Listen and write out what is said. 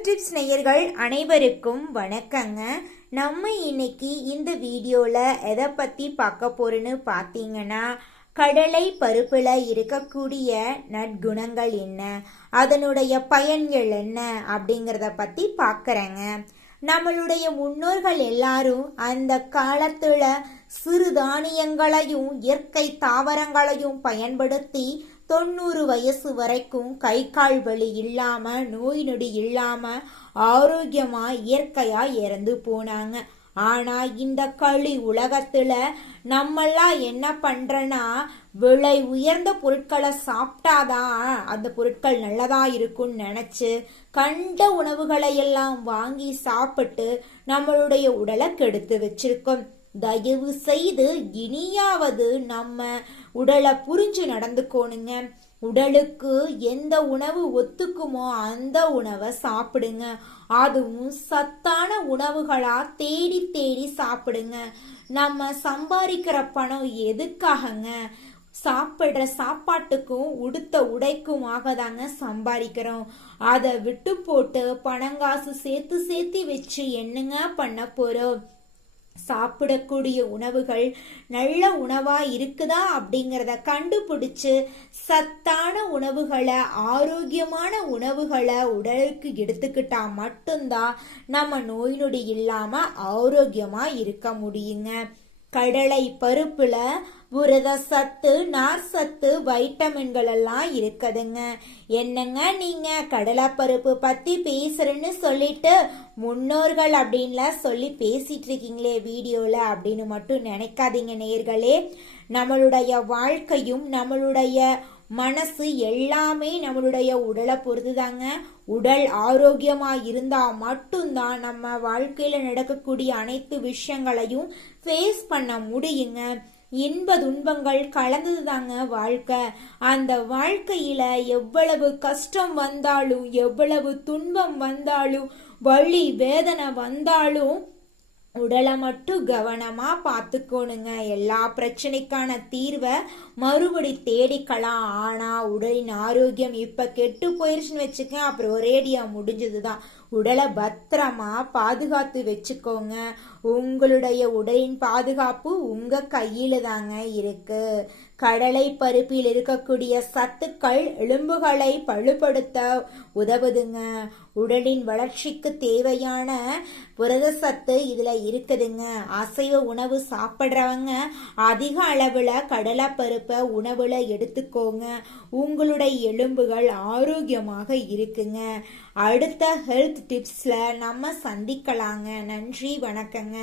Health tips நேயர்கள் அனைவருக்கும் வணக்கங்க. நம்ம இன்னைக்கு இந்த வீடியோவில் எதை பற்றி பார்க்க போறோன்னு பார்த்தீங்கன்னா கடலை பருப்பில் இருக்கக்கூடிய நற்குணங்கள் என்ன அதனுடைய பயன்கள் என்ன அப்படிங்கிறத பற்றி பார்க்குறேங்க. நம்மளுடைய முன்னோர்கள் எல்லாரும் அந்த காலத்துல சிறுதானியங்களையும் இயற்கை தாவரங்களையும் பயன்படுத்தி தொண்ணூறு வயசு வரைக்கும் கை கால் வலி இல்லாம நோய் நொடி இல்லாம ஆரோக்கியமா இயற்கையா இறந்து போனாங்க. ஆனா இந்த களி உலகத்துல நம்மெல்லாம் என்ன பண்றோன்னா விலை உயர்ந்த பொருட்களை சாப்பிட்டாதான் அந்த பொருட்கள் நல்லதா இருக்கும்னு நினைச்சு கண்ட உணவுகளை எல்லாம் வாங்கி சாப்பிட்டு நம்மளுடைய உடலை கெடுத்து வச்சிருக்கோம். தயவு செய்து இனியாவது நம்ம உடலை புரிஞ்சு நடந்துக்கோணுங்க. உடலுக்கு எந்த உணவு ஒத்துக்குமோ அந்த உணவை சாப்பிடுங்க. அதுவும் சத்தான உணவுகளா தேடி தேடி சாப்பிடுங்க. நம்ம சம்பாதிக்கிற பணம் எதுக்காகங்க? சாப்பிட்ற சாப்பாட்டுக்கும் உடுத்த உடைக்குமாக தாங்க சம்பாதிக்கிறோம். அதை விட்டு போட்டு பணங்காசு சேர்த்து சேர்த்து வச்சு என்னங்க பண்ண போறோம்? சாப்பிடக்கூடிய உணவுகள் நல்ல உணவா இருக்குதா அப்படிங்கிறத கண்டுபிடிச்சு சத்தான உணவுகளை ஆரோக்கியமான உணவுகளை உடலுக்கு எடுத்துக்கிட்டா மட்டும்தான் நம்ம நோய் நொடி இல்லாம ஆரோக்கியமா இருக்க முடியுங்க. கடலை பருப்புல புரத சத்து நார் சத்து வைட்டமின்கள் எல்லாம் இருக்குதுங்க. என்னங்க நீங்க கடலைப்பருப்பு பத்தி பேசுறேன்னு சொல்லிட்டு முன்னோர்கள் அப்படின்லாம் சொல்லி பேசிட்டு இருக்கீங்களே வீடியோல அப்படின்னு மட்டும் நினைக்காதீங்க நேர்களே நம்மளுடைய வாழ்க்கையும் நம்மளுடைய மனசு எல்லாமே நம்மளுடைய உடலை பொறுத்து தாங்க உடல் ஆரோக்கியமா இருந்தா மட்டும்தான் நம்ம வாழ்க்கையில நடக்கக்கூடிய அனைத்து விஷயங்களையும் ஃபேஸ் பண்ண முடியுங்க. இன்ப துன்பங்கள் கலந்தது தாங்க வாழ்க்கை. அந்த வாழ்க்கையில எவ்வளவு கஷ்டம் வந்தாலும் எவ்வளவு துன்பம் வந்தாலும் வழி வேதனை வந்தாலும் உடலை மட்டும் கவனமா பார்த்துக்கோணுங்க. எல்லா பிரச்சனைக்கான தீர்வை மறுபடி தேடிக்கலாம். ஆனா உடலின் ஆரோக்கியம் இப்ப கெட்டு போயிருச்சுன்னு வச்சுக்க அப்புறம் ஒரேடியா முடிஞ்சதுதான். உடலை பத்திரமா பாதுகாத்து வச்சுக்கோங்க. உங்களுடைய உடலின் பாதுகாப்பு உங்க கையில தாங்க இருக்கு. கடலை பருப்பில் இருக்கக்கூடிய சத்துக்கள் எலும்புகளை பழுப்படுத்த உதவுதுங்க. உடலின் வளர்ச்சிக்கு தேவையான புரத சத்து இதுல இருக்குதுங்க. அசைவ உணவு சாப்பிட்றவங்க அதிக அளவுல கடலை பருப்பை உணவுல எடுத்துக்கோங்க. உங்களுடைய எலும்புகள் ஆரோக்கியமாக இருக்குங்க. அடுத்த ஹெல்த் டிப்ஸ்ல நம்ம சந்திக்கலாங்க. நன்றி வணக்கங்க.